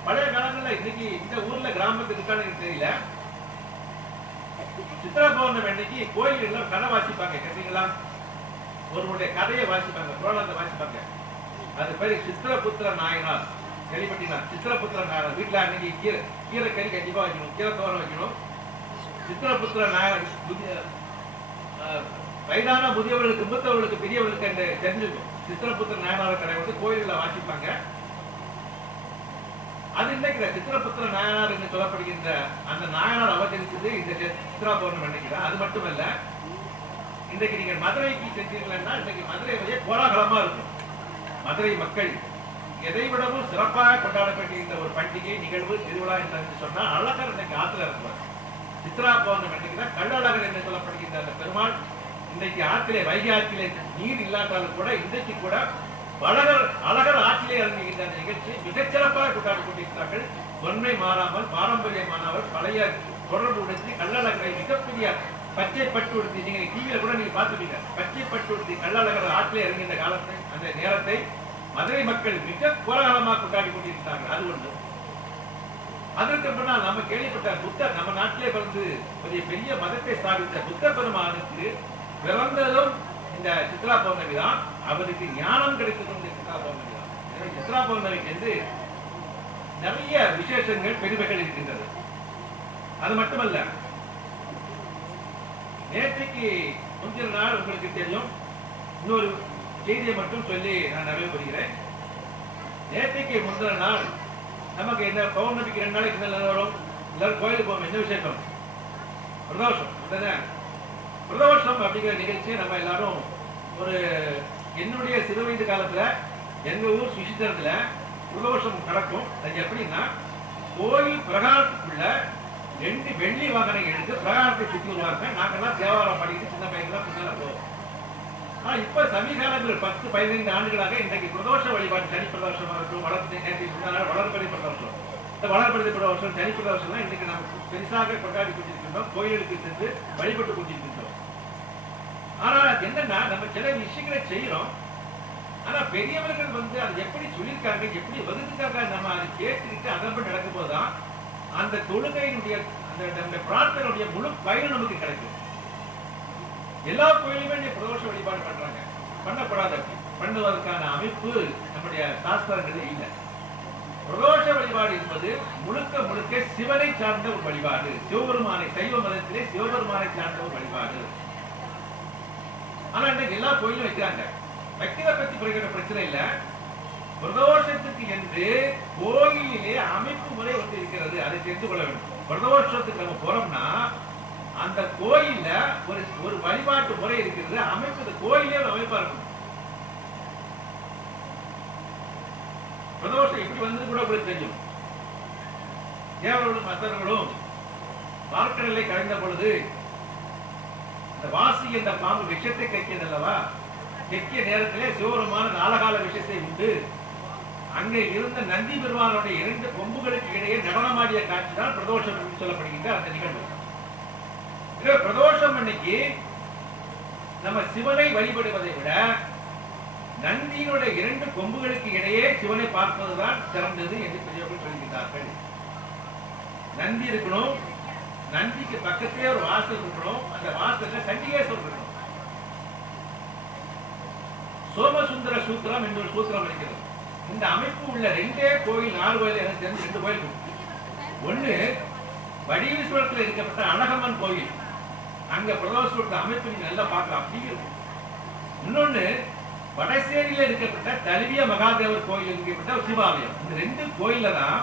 பழைய காலங்கள்ல இன்னைக்கு இந்த ஊர்ல கிராமத்துக்கு இருக்கான்னு எனக்கு தெரியல, சித்ரா பௌர்ணமி அன்னைக்கு கோயில்கள்ல கதை வாசிப்பாங்க. கேட்டீங்களா? ஒருவருடைய கதையை வாசிப்பாங்க, புராணத்தை வாசிப்பாங்க. அது பேரு சித்திரபுத்திர நாயனார். கேள்விப்பட்டீங்களா? சித்திரபுத்திர நாயனார். வீட்டுல அன்னைக்கு கீரை கறி கண்டிப்பா வைக்கணும், கீரை தோரம் வைக்கணும். சித்திரபுத்திர நாயனார் வயதான முதியவர்களுக்கு, மூத்தவர்களுக்கு, பெரியவர்களுக்கு என்று தெரிஞ்சுக்கும். சித்திரபுத்திர நாயனார் கடை வந்து கோயில்களை வாசிப்பாங்க. அது இன்னைக்கு சித்திரபுத்திர நாயனார் என்று சொல்லப்படுகின்ற அந்த நாயனார் அவதரித்தது இந்த சித்ரா பௌர்ணமி அன்னைக்கு தான். அது மட்டுமல்ல, இன்றைக்கு நீங்க மதுரைக்கு சென்றீர்கள்னா இன்னைக்கு மதுரை வழியே கோலாகலமா இருக்கும். மதுரை மக்கள் எதை விடவும் சிறப்பாக கொண்டாடப்படுகின்ற ஒரு பண்டிகை, நிகழ்வு, திருவிழா என்று சொன்னா அழகர் இன்னைக்கு ஆத்துல இருக்குவார். சித்ரா பௌர்ணமி அன்னைக்கு தான் கள்ளழகர் என்று சொல்லப்படுகின்ற அந்த பெருமாள் இன்றைக்கு ஆற்றிலே, வைகை ஆற்றிலே நீர் இல்லாட்டாலும் கூட இன்றைக்கு கூட அழகர் ஆற்றிலே இறங்குகின்ற அந்த நிகழ்ச்சி மிகச்சிறப்பாக கொண்டாடி கொண்டிருக்கிறார்கள். தொன்மை மாறாமல், பாரம்பரியமானவர், பழைய தொடர்பு உடைத்து கள்ளழகரை மிகப்பெரிய பச்சை பட்டு உடுத்தி, நீங்க டிவியில கூட நீங்க பார்த்துப்பீங்க, பச்சை பட்டு உடுத்தி கள்ளழகர் ஆற்றிலே இறங்கின்ற காலத்தை, அந்த நேரத்தை மதுரை மக்கள் மிக கோலாகலமாக கொண்டாடி கொண்டிருக்கிறார்கள். அது ஒன்று. அதற்கு முன்னால் நம்ம கேள்விப்பட்ட புத்தர், நம்ம நாட்டிலே பிறந்து ஒரு பெரிய மதத்தை ஸ்தாபித்த புத்த பெருமானுக்கு பிறந்ததும் இந்த சித்ரா பௌர்ணமி தான். அவருக்கு ஞானம் கிடைத்ததும் இந்த சித்ரா பௌர்ணமி தான். எனவே சித்ரா பௌர்ணமிக்கு என்று நிறைய விசேஷங்கள் பெருமைகள் இருக்கின்றது. அது மட்டுமல்ல, நேற்றைக்கு முந்தின நாள் உங்களுக்கு தெரியும், இன்னொரு செய்தியை மட்டும் சொல்லி நான் நிறைவு பெறுகிறேன். நேற்றைக்கு முந்தின நாள் நமக்கு என்ன, பௌர்ணமிக்கு 2 நாளைக்கு மேல வரும், எல்லாரும் கோயிலுக்கு போவோம். என்ன விசேஷம்? பிரதோஷம். பிரதோஷம் அப்படிங்கிற நிகழ்ச்சியை நம்ம எல்லாரும் ஒரு, என்னுடைய சிறு வயது காலத்துல எங்க ஊர் சுசித்திரத்துல பிரதோஷம் நடக்கும். அது எப்படின்னா, கோயில் பிரகாரத்துக்குள்ள 2 வெள்ளி வாகனம் எடுத்து பிரகாரத்தை சுற்றி வருவாங்க. நாங்கெல்லாம் தேவாரம் படிக்கிட்டு சின்ன பையன்லாம் பின்னால போவோம். ஆனா இப்ப சமீபகாலத்தில் 10-15 ஆண்டுகளாக இன்றைக்கு பிரதோஷ வழிபாடு, சனி பிரதோஷம் ஆகட்டும், வளர்பறை பிரதோஷம், இந்த வளர்பறை பிரதோஷம், சனி பிரதோஷம் தான் இன்றைக்கு நம்ம பெருசாக கொண்டாடி கொண்டிருக்கின்றோம். கோயிலுக்கு சென்று வழிபட்டு கொண்டிருக்கின்றோம். ஆனா என்னன்னா, நம்ம சில விஷயங்களை செய்யறோம். ஆனா பெரியவர்கள் அது எப்படி சொல்லியிருக்காங்க, எப்படி வகுத்துக்காக நம்ம அதை கேட்டுக்கிட்டு அதன்படி நடக்கும் போதுதான் அந்த தொழுகையினுடைய அந்த பிரார்த்தனையுடைய முழு பயன் நமக்கு கிடைக்கும். எல்லா கோயிலுமே பிரதோஷ வழிபாடு பண்றாங்க, பண்ணக்கூடாது. பண்ணுவதற்கான அமைப்பு நம்முடைய சாஸ்திரங்களே இல்லை. பிரதோஷ வழிபாடு என்பது முழுக்க முழுக்க சிவனை சார்ந்த ஒரு வழிபாடு. சிவபெருமானை, சைவ மதத்திலே சிவபெருமானை சார்ந்த ஒரு வழிபாடு. ஆனா இன்னைக்கு எல்லா கோயிலும் வைக்கிறாங்க. வைக்கிறத பத்தி குறைக்கிற பிரச்சனை இல்ல. பிரதோஷத்துக்கு என்று கோயிலே அமைப்பு முறை வந்து இருக்கிறது, அதை தெரிந்து கொள்ள வேண்டும். பிரதோஷத்துக்கு நம்ம போறோம்னா அந்த கோயில்ல ஒரு வழிபாட்டு முறை இருக்கிறது, அமைப்பு கோயிலே ஒரு அமைப்பா இருக்கும். பிரதோஷம் எப்படி வந்து கூட உங்களுக்கு தெரியும். தேவர்களும் மற்றவர்களும் பார்க்கடலை கலைந்த பொழுது இந்த வாசி என்ற பாம்பு விஷத்தை கைக்கியது அல்லவா, கெக்கிய நேரத்திலே சிவபெருமான நாலகால விஷத்தை உண்டு. அங்கே இருந்த நந்தி பெருமானுடைய 2 கொம்புகளுக்கு இடையே நடனமாடிய காட்சி தான் பிரதோஷம் என்று சொல்லப்படுகின்ற அந்த நிகழ்வு. பிரதோஷம் அன்னைக்கு நம்ம சிவனை வழிபடுவதை விட நந்தியினுடைய 2 கொம்புகளுக்கு இடையே சிவனை பார்ப்பதுதான் சிறந்தது என்று பெரியவர்கள் சொல்கிறார்கள். நந்தி இருக்கணும், நந்திக்கு பக்கத்திலே ஒரு வாசல் இருக்கணும், அந்த வாசல்ல சண்டிகேஸ்வரர் இருக்கணும். சோமசுந்தர சூத்திரம் என்ற ஒரு சூத்திரம் இருக்கிறது. இந்த அமைப்பு உள்ள 2 கோயில், 4 கோயில், எனக்கு தெரிஞ்சு 2 கோயில் இருக்கு. ஒண்ணு வடிவீஸ்வரத்தில் இருக்கப்பட்ட அழகம்மன் கோயில், அங்க பிரதோஷ அமைப்பு நீங்க நல்லா பார்க்கலாம், அப்படி இருக்கும். இன்னொன்னு வடசேரியில இருக்கப்பட்ட தலிவிய மகாதேவர் கோயில் இருக்கப்பட்ட சிவாலயம். இந்த 2 கோயில்ல தான்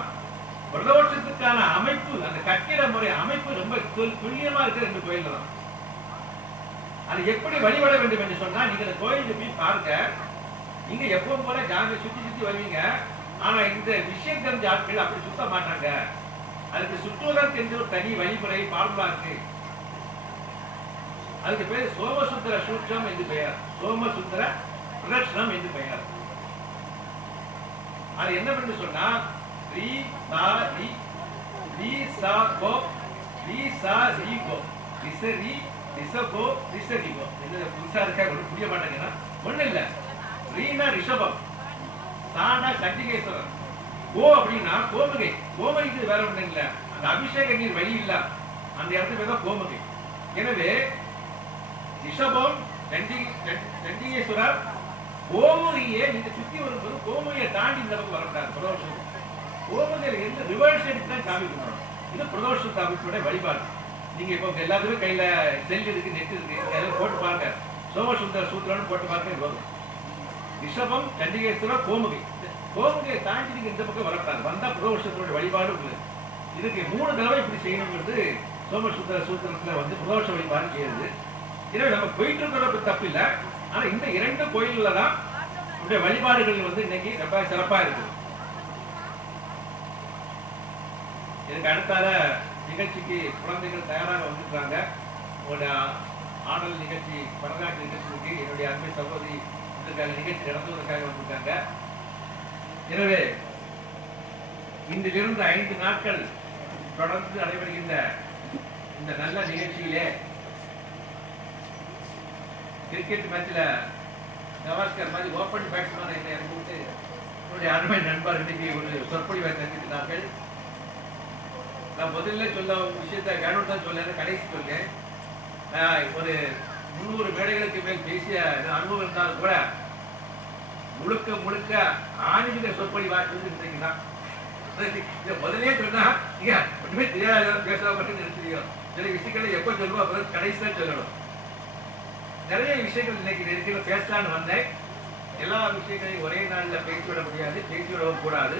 பிரதோஷத்துக்கான அமைப்பு, அந்த கட்டிட முறை அமைப்பு ரொம்ப துல்லியமா இருக்கிற 2 கோயில்ல தான். அது எப்படி வழிபட வேண்டும் என்று சொன்னா, நீங்க அந்த கோயிலுக்கு போய் பாருங்க. நீங்க எப்பவும் போல ஜாங்க சுத்தி சுத்தி வருவீங்க. ஆனா இந்த விஷயம் தெரிஞ்ச ஆட்கள் அப்படி சுத்த மாட்டாங்க. அதுக்கு சுற்றுவதற்கு என்று ஒரு தனி வழிமுறை பார்முலா இருக்கு. அதுக்கு பேர் சோமசுந்தர சூட்சம் என்று பெயர், சோமசுந்தர பிரதட்சணம் என்று பெயர். அது என்னவென்று சொன்னா, ரீ சா ரி, ரீ சா கோ, ரீ சா ரி கோ, ரிசரி ரிஷபோ, ரிஷரிகோ. என்ன புதுசா இருக்கா, புரிய மாட்டேங்கன்னா ஒண்ணு இல்ல. ரீனா ரிஷபம், சானா சண்டிகேஸ்வரர், கோ அப்படின்னா கோமுகை. கோமுகைக்கு வேற ஒண்ணு இல்ல, அந்த அபிஷேக நீர் வழி இல்ல, அந்த இடத்துக்கு தான் கோமுகை. எனவே ரிஷபம் சண்டிகேஸ்வரர், கோமுகையே நீங்க சுத்தி வரும்போது கோமுகையை தாண்டி இந்த பக்கம் வரக்கூடாது. பிரதோஷம் கோமுகையில இருந்து ரிவர்ஸ் எடுத்து தான் சாமி கும்பிடணும். இது பிரதோஷ சாமியோட வழிபாடு. நீங்க இப்ப எல்லாத்துக்கும் கையில செல் இருக்கு, நெட் இருக்கு, அதெல்லாம் போட்டு பாருங்க. சோமசுந்தர சூத்திரம்னு போட்டு பாருங்க வரும். ரிஷபம் சண்டிகேஸ்வரர் கோமுகை, கோமுகையை தாண்டி நீங்க இந்த பக்கம் வரக்கூடாது. வந்தா பிரதோஷத்தோட வழிபாடு உங்களுக்கு. இதுக்கு 3 தடவை இப்படி செய்யணுங்கிறது சோமசுந்தர சூத்திரத்துல பிரதோஷ வழிபாடு செய்யுது. எனவே நம்ம போயிட்டு இருக்கிறது தப்பு இல்லை. ஆனா இந்த 2 கோயில்ல தான் நம்முடைய வழிபாடுகள் இன்னைக்கு ரொம்ப சிறப்பா இருக்கு. இதுக்கு அடுத்தால நிகழ்ச்சிக்கு குழந்தைகள் தயாராக வந்திருக்காங்க. உங்களுடைய ஆடல் நிகழ்ச்சி, வரலாற்று நிகழ்ச்சிக்கு என்னுடைய அன்பை சகோதரி நிகழ்ச்சி நடத்துவதற்காக வந்திருக்காங்க. எனவே இன்றிலிருந்து 5 நாட்கள் தொடர்ந்து நடைபெறுகின்ற இந்த நல்ல நிகழ்ச்சியிலே கிரிக்கெட் மேட்ச்ல கவாஸ்கர் மாதிரி ஓப்பன் பேட்ஸ்மேன் என்னை இறங்கிவிட்டு என்னுடைய அருமை நண்பர் இன்னைக்கு ஒரு சொற்பொழிவை தந்திருக்கிறார்கள். நான் முதல்ல சொல்ல விஷயத்தை வேணும் தான் சொல்ல கடைசி சொல்லேன். ஒரு 300 மேடைகளுக்கு மேல் பேசிய அனுபவம் இருந்தாலும் கூட முழுக்க முழுக்க ஆன்மீக சொற்பொழி வாய்ப்பு இன்றைக்கு தான். முதலே சொன்னா நீங்க ஒன்றுமே தெரியாத பேச மட்டும் நிறுத்துறீங்க. சில விஷயங்களை எப்போ சொல்லுவோம் அப்புறம் கடைசி தான் சொல்லணும். நிறைய விஷயங்கள் இன்னைக்கு இருக்கிற பேசலான்னு வந்தேன். எல்லா விஷயங்களையும் ஒரே நாளில் பேசிவிட முடியாது, பேசிவிடவும் கூடாது.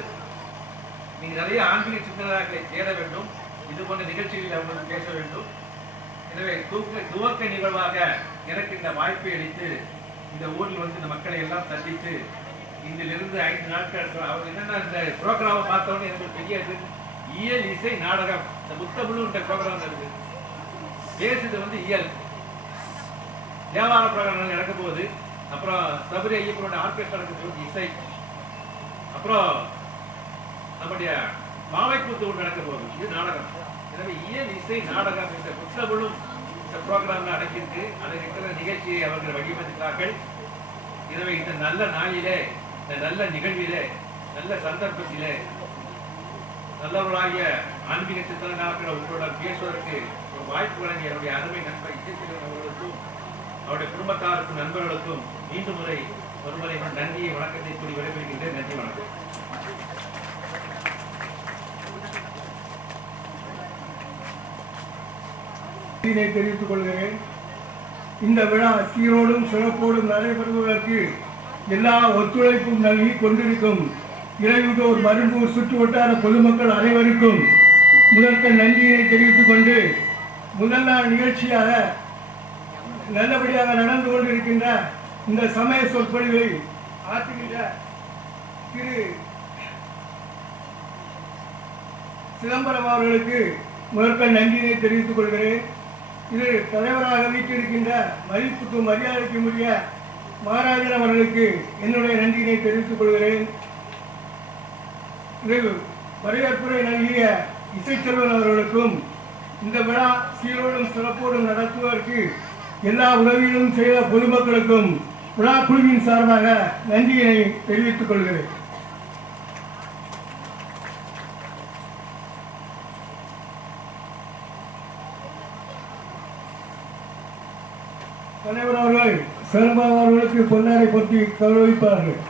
நீங்க நிறைய ஆன்மீக சிந்தனைகளை தேட வேண்டும். இது போன்ற நிகழ்ச்சிகளில் அவங்களுக்கு பேச வேண்டும். எனவே துவக்க நிகழ்வாக எனக்கு இந்த வாய்ப்பை அளித்து இந்த ஊரில் வந்து இந்த மக்களை எல்லாம் சந்தித்து இன்றிலிருந்து 5 நாட்கள் அவர் என்னன்னா இந்த ப்ரோக்ராமை பார்த்தோன்னே எனக்கு பெரிய இயல் இசை நாடகம் இந்த முத்தமிழ் ப்ரோக்ராம் இருக்கு. பேசுது வந்து இயல் வியாபார ப்ரோக்ராம் நடக்க போகுது. அப்புறம் சபரி ஐயப்பனோட ஆர்கெஸ்ட்ரா நடக்க போகுது இசை. அப்புறம் நம்முடைய மாவைக்கூத்து ஒன்று நடக்க போகுது, இது நாடகம். எனவே இயல் இசை நாடகம் இந்த புத்தகங்களும் இந்த ப்ரோக்ராம்ல அடங்கியிருக்கு. அதை இருக்கிற நிகழ்ச்சியை அவர்கள் வடிவமைக்கிறார்கள். எனவே இந்த நல்ல நாளிலே, இந்த நல்ல நிகழ்விலே, நல்ல சந்தர்ப்பத்திலே நல்லவர்களாகிய ஆன்மீக சிந்தனையாளர்கள் உங்களுடன் பேசுவதற்கு ஒரு வாய்ப்பு வழங்கிய என்னுடைய அருமை நண்பர் இசைச்செல்வன் அவர்களுக்கும் அவருடைய குடும்பத்தாருக்கும் நண்பர்களுக்கும் மீண்டும் ஒருமுறை நன்றியை வணக்கத்தை கூறி விடைபெறுகின்றேன். நன்றி, வணக்கம். தெரிவித்துக் கொள்கிறேன். இந்த விழா சீரோடும் சிறப்போடும் நடைபெறுவதற்கு எல்லா ஒத்துழைப்பும் நல்கி கொண்டிருக்கும் இறையுதோர் மரும்பூர் சுற்று வட்டார பொதுமக்கள் அனைவருக்கும் முதற்க நன்றியை தெரிவித்துக் கொண்டு முதல் நாள் நிகழ்ச்சியாக நல்லபடியாக நடந்து கொண்டிருக்கின்ற இந்த சமய சொற்பொழிவை ஆற்றுகின்ற திரு சிதம்பரம் அவர்களுக்கு முதற்க நன்றியை தெரிவித்துக் கொள்கிறேன். இது தலைவராக வீட்டிருக்கின்ற மதிப்புக்கும் மரியாதைக்கும் உரிய மகாராஜன் அவர்களுக்கு என்னுடைய நன்றியை தெரிவித்துக் கொள்கிறேன். இதில் வரவேற்புரை நல்கிய இசைச்செல்வன் அவர்களுக்கும் இந்த விழா சீரோடும் சிறப்போடும் நடத்துவதற்கு எல்லா உதவிகளும் செய்த பொதுமக்களுக்கும் விழா குழுவின் சார்பாக நன்றியை தெரிவித்துக் கொள்கிறேன். தலைவர் அவர்கள் சிறப்பாக அவர்களுக்கு பொன்னாரை பற்றி கௌரவிப்பார்கள்.